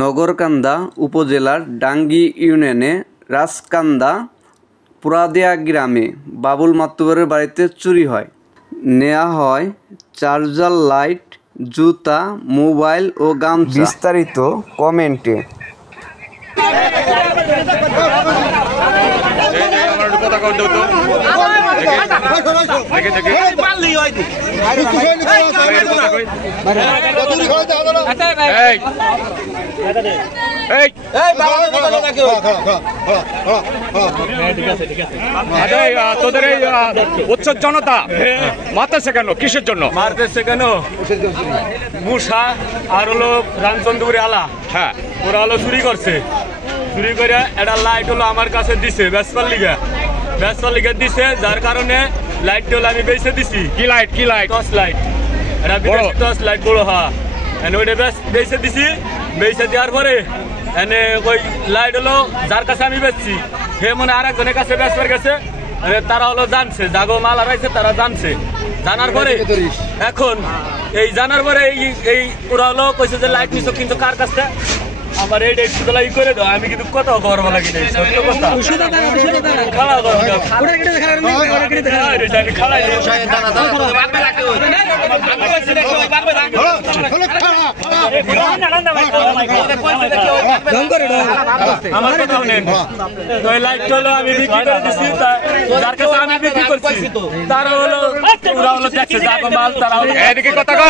নগরকান্দা উপজেলার ডাঙ্গি ইউনিয়নে রাজকান্দা পুরাদিয়া গ্রামে বাবুল মাতুব্বরের বাড়িতে চুরি হয়। নেওয়া হয় চার্জার লাইট, জুতা, মোবাইল ও গামছা। বিস্তারিত কমেন্টে। তোদের এই উৎসব জনতা মারতেছে কেন? কিসের জন্য মারতেছে কেন? মুসা আর হলো রামচন্দ্রপুরি আলা, হ্যাঁ ওরা হলো চুরি করছে। চুরি করে একটা লাইট হলো আমার কাছে দিছে বেসপার লিগে দিছে, যার কারণে লাইটটা হলো আমি বেঁচে দিছি। কি লাইট? কি লাইট? টর্চ লাইট, এটা টর্চ লাইট বড়। হ্যাঁ ওইটা বেঁচে দিছি। বেঁচে দেওয়ার পরে এনে ওই লাইট হলো যার কাছে আমি বেচছি সে মনে আর একজনের কাছে বেচবার গেছে। তারা হলো জানছে, জাগো মাল হারাইছে, তারা জানছে। জানার পরে এখন এই জানার পরে এই ওরা হলো কইছে যে লাইট নিছো, কিন্তু কার কাছে? আমার এই একটু ই করে দাও। আমি কিন্তু কথা করবো লাগে না, সত্য কথা। খাড়া আমার কথা নেই। ওই লাইট হলো আমি বিক্রি করে দিচ্ছি, যার কাছে আমি বিক্রি করছি তারা হলো ওরা হলো দেখছে জাগো মাল, তারা এদিকে কথা কর।